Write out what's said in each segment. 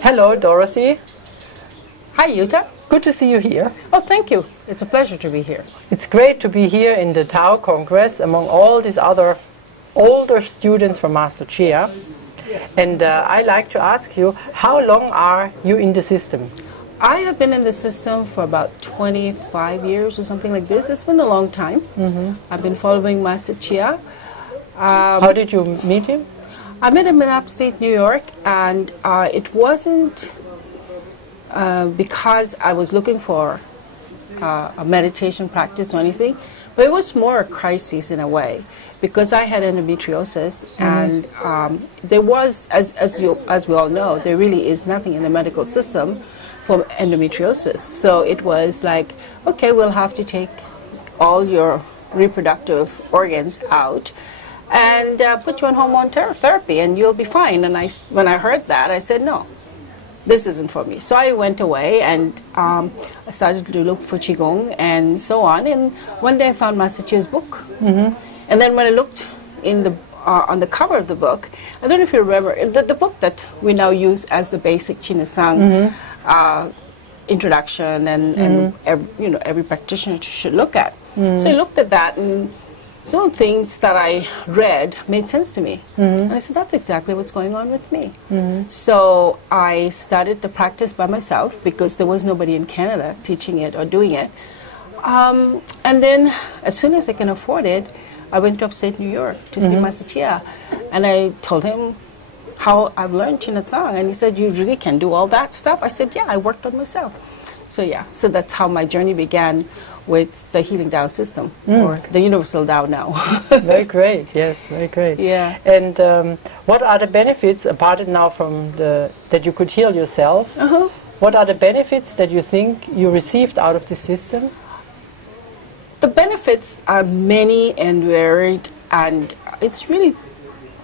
Hello, Dorothy. Hi, Yuta. Good to see you here. Oh, thank you. It's a pleasure to be here. It's great to be here in the Tao Congress among all these other older students from Master Chia. And I'd like to ask you, how long are you in the system? I have been in the system for about 25 years or something like this. It's been a long time. I've been following Master Chia. How did you meet him? I met him in upstate New York, and it wasn't because I was looking for a meditation practice or anything, but it was more a crisis in a way, because I had endometriosis, and there was, as we all know, there really is nothing in the medical system for endometriosis. So it was like, okay, we'll have to take all your reproductive organs out and put you on hormone therapy, and you'll be fine. And when I heard that, I said, no, this isn't for me. So I went away, and I started to look for Qigong and so on. And one day I found Master Chia's book. And then when I looked in the on the cover of the book, I don't know if you remember, the book that we now use as the basic Chinasang introduction, and every practitioner should look at. So I looked at that, and some things that I read made sense to me. And I said, that's exactly what's going on with me. So I started the practice by myself, because there was nobody in Canada teaching it or doing it. And then as soon as I can afford it, I went to upstate New York to see Master Chia. And I told him how I've learned Chinasang. And he said, you really can do all that stuff? I said, yeah, I worked on myself. So yeah, so that's how my journey began with the Healing Tao system, or the Universal Tao now. Very great, yes, very great. Yeah. And what are the benefits, apart now from that you could heal yourself, what are the benefits that you think you received out of the system? The benefits are many and varied, and it's really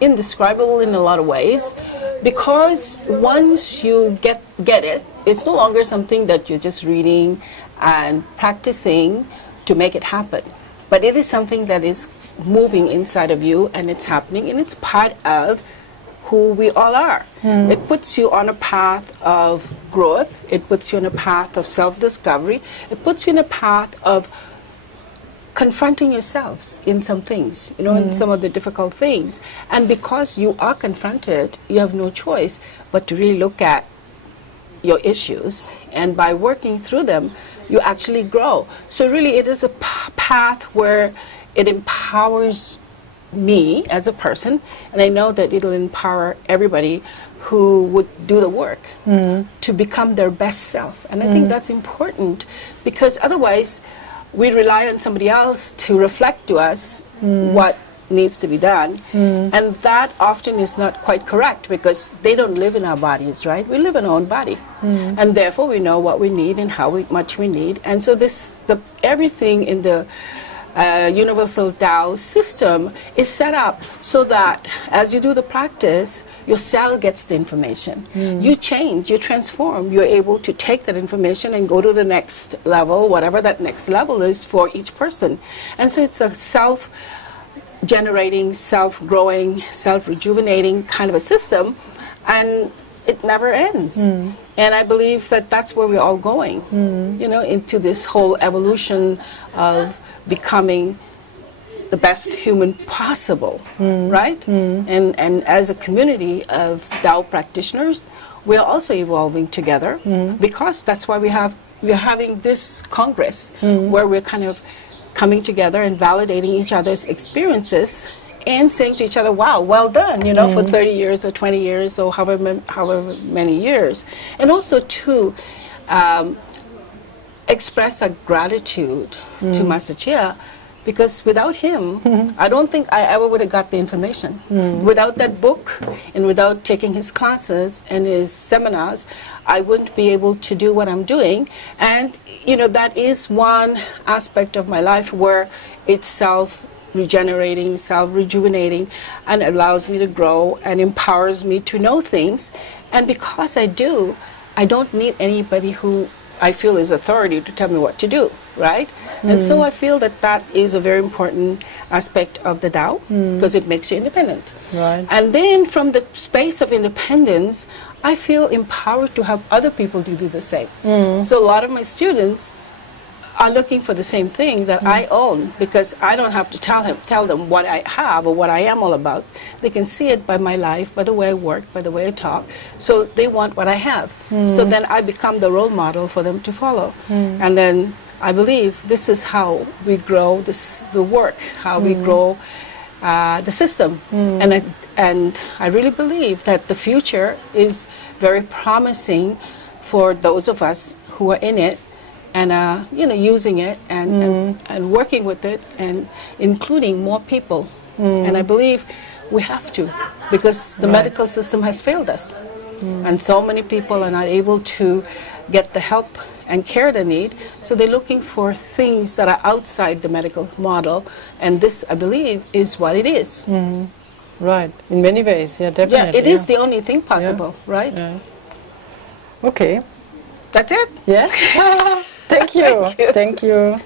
indescribable in a lot of ways, because once you get it, it's no longer something that you're just reading and practicing to make it happen, but it is something that is moving inside of you, and it's happening, and it's part of who we all are. It puts you on a path of growth, it puts you on a path of self-discovery, it puts you in a path of confronting yourselves in some things, in some of the difficult things. And because you are confronted, you have no choice but to really look at your issues, and by working through them, you actually grow. So really it is a path where it empowers me as a person, and I know that it'll empower everybody who would do the work to become their best self. And I think that's important, because otherwise we rely on somebody else to reflect to us what needs to be done, and that often is not quite correct, because they don't live in our bodies, right? We live in our own body, and therefore we know what we need and how much we need. And so everything in the Universal Tao system is set up so that as you do the practice, your cell gets the information. You change, you transform, you're able to take that information and go to the next level, whatever that next level is for each person. And so it's a self-generating, self-growing, self-rejuvenating kind of a system, and it never ends. And I believe that that's where we're all going, into this whole evolution of becoming the best human possible, right? And as a community of Tao practitioners, we are also evolving together, because that's why we're having this Congress where we're kind of coming together and validating each other's experiences and saying to each other, wow, well done, for 30 years or 20 years or however many years. And also to express a gratitude to Master Chia, because without him, I don't think I ever would have got the information. Without that book, and without taking his classes and his seminars, I wouldn't be able to do what I'm doing. And, that is one aspect of my life where it's self-regenerating, self-rejuvenating, and allows me to grow and empowers me to know things. And because I do, I don't need anybody who I feel is authority to tell me what to do, right? And so I feel that that is a very important aspect of the Tao, because it makes you independent. Right. And then from the space of independence, I feel empowered to help other people to do the same. So a lot of my students are looking for the same thing that I own, because I don't have to tell them what I have or what I am all about. They can see it by my life, by the way I work, by the way I talk. So they want what I have. So then I become the role model for them to follow. And then I believe this is how we grow the work, how we grow the system. And I really believe that the future is very promising for those of us who are in it, and using it and working with it and including more people. And I believe we have to, because the medical system has failed us. And so many people are not able to get the help and care they need, so they're looking for things that are outside the medical model, and this, I believe, is what it is. Right, in many ways, yeah, definitely. Yeah, it is the only thing possible, right? Yeah. Okay. That's it? Yeah. Thank you. Thank you.